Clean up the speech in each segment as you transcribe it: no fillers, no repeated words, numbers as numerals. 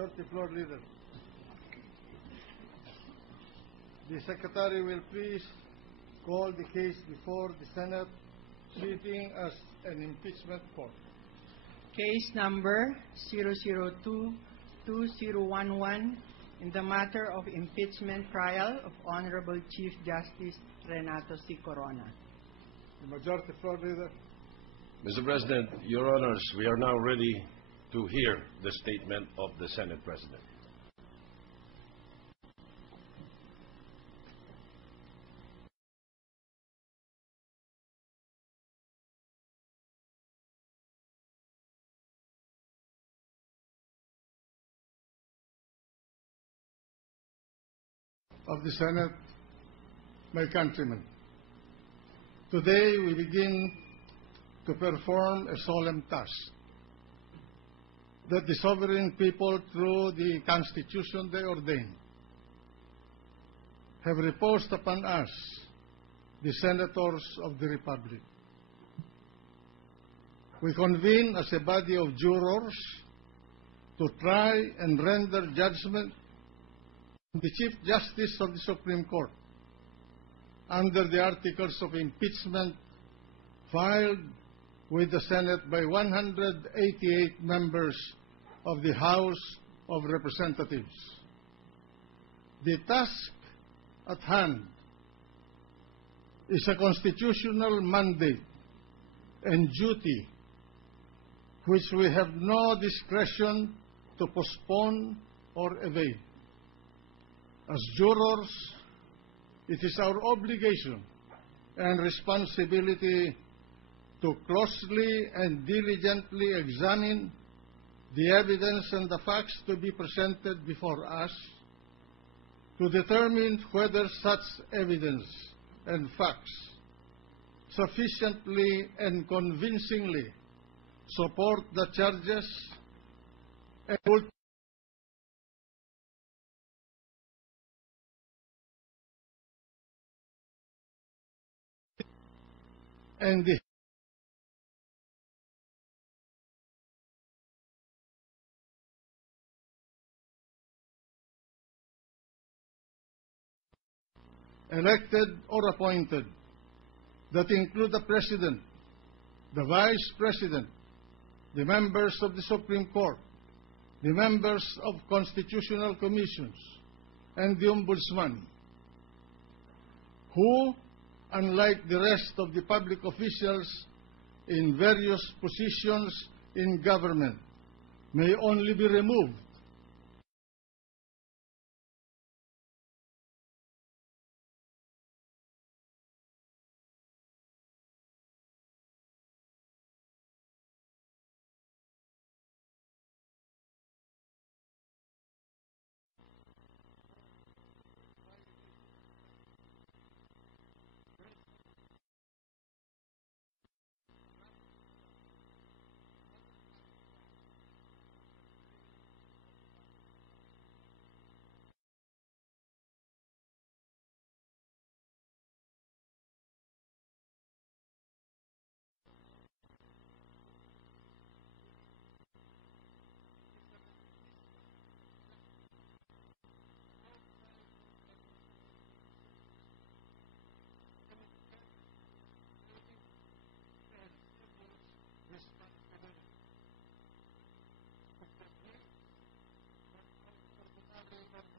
Majority Floor Leader. The Secretary will please call the case before the Senate, treating as an impeachment court. Case number 002-2011 in the matter of impeachment trial of Honorable Chief Justice Renato C. Corona. The Majority Floor Leader. Mr. President, Your Honors, we are now ready to hear the statement of the Senate President. Of the Senate, my countrymen. Today we begin to perform a solemn task that the sovereign people, through the Constitution they ordained, have reposed upon us, the senators of the Republic. We convene as a body of jurors to try and render judgment on the Chief Justice of the Supreme Court under the articles of impeachment filed with the Senate by 188 members of the House of Representatives. The task at hand is a constitutional mandate and duty which we have no discretion to postpone or evade. As jurors, it is our obligation and responsibility to closely and diligently examine the evidence and the facts to be presented before us, to determine whether such evidence and facts sufficiently and convincingly support the charges and the elected or appointed, that include the President, the Vice President, the members of the Supreme Court, the members of constitutional commissions, and the Ombudsman, who, unlike the rest of the public officials in various positions in government, may only be removed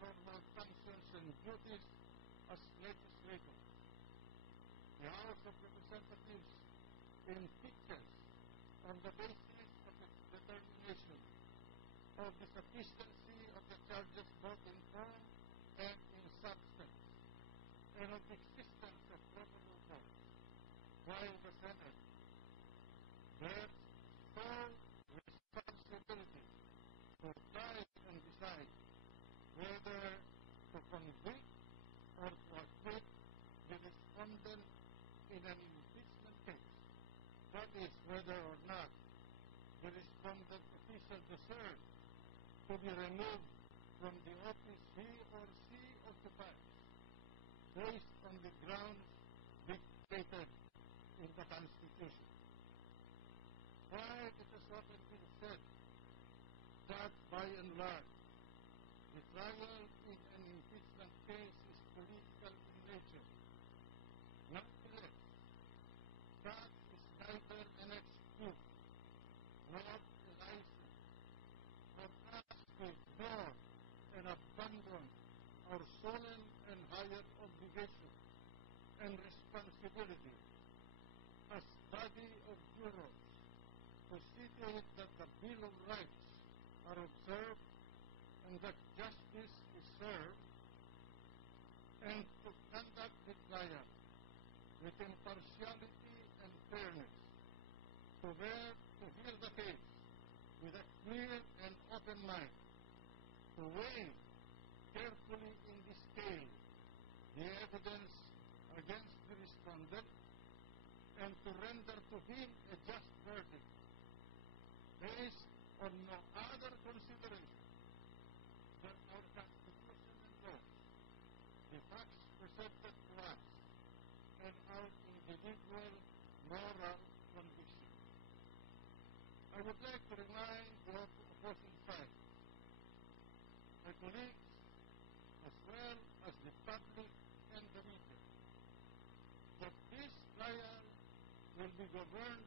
normal functions and duties as legislator. The House of Representatives impeaches on the basis of its determination of the sufficiency of the charges both in form and in substance, and of the existence of probable cause, while the Senate bears sole responsibility in an impeachment case, that is, whether or not the respondent official deserves to be removed from the office he or she occupies based on the grounds dictated in the Constitution. While it has often been said that, by and large, the trial in an impeachment case is political in nature, nonetheless, that is neither an excuse nor a license for us to ignore and abandon our solemn and higher obligation and responsibility as body of jurors to see to it that the Bill of Rights are observed and that justice is served, and to conduct the trial with impartiality and fairness, to hear the case with a clear and open mind, to weigh carefully in the scale the evidence against the respondent, and to render to him a just verdict based on no other consideration than our Constitution and law, the facts presented to us, and our individual moral conviction. I would like to remind the opposing side, my colleagues, as well as the public and the media, that this trial will be governed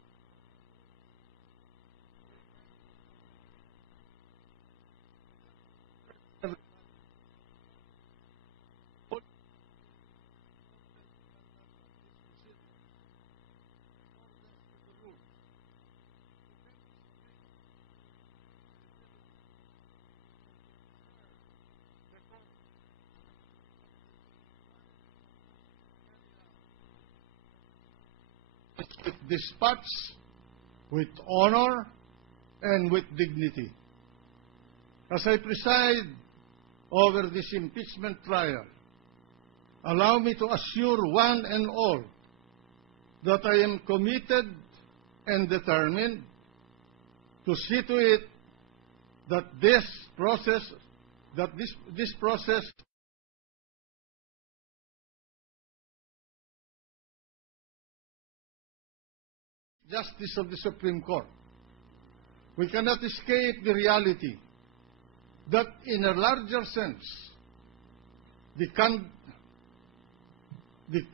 with dispatch, with honor, and with dignity. As I preside over this impeachment trial, allow me to assure one and all that I am committed and determined to see to it that this process justice of the Supreme Court. We cannot escape the reality that, in a larger sense, the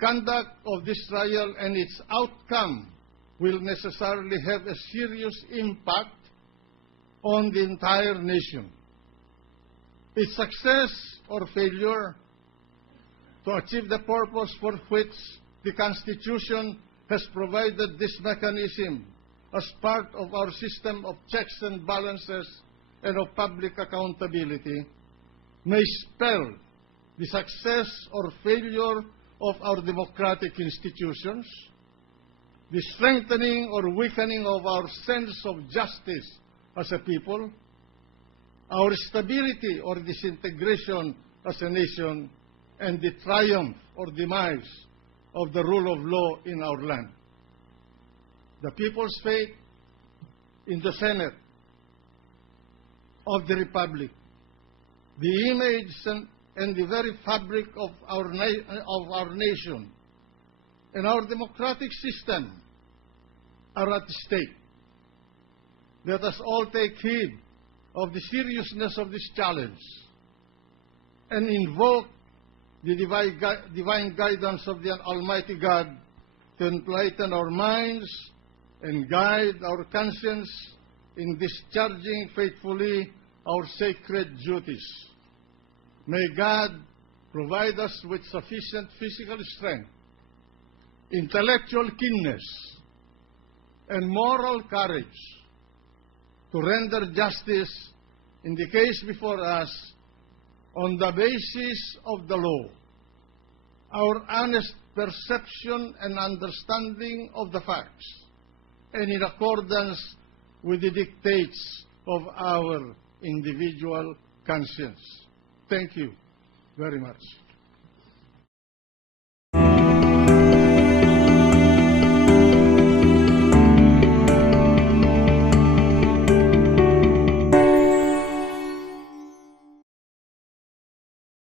conduct of this trial and its outcome will necessarily have a serious impact on the entire nation. Its success or failure to achieve the purpose for which the Constitution has provided this mechanism as part of our system of checks and balances and of public accountability may spell the success or failure of our democratic institutions, the strengthening or weakening of our sense of justice as a people, our stability or disintegration as a nation, and the triumph or demise of the rule of law in our land. The people's faith in the Senate of the Republic, the image and the very fabric of our nation, and our democratic system are at stake. Let us all take heed of the seriousness of this challenge and invoke the divine guidance of the Almighty God to enlighten our minds and guide our conscience in discharging faithfully our sacred duties. May God provide us with sufficient physical strength, intellectual keenness, and moral courage to render justice in the case before us on the basis of the law, our honest perception and understanding of the facts, and in accordance with the dictates of our individual conscience. Thank you very much.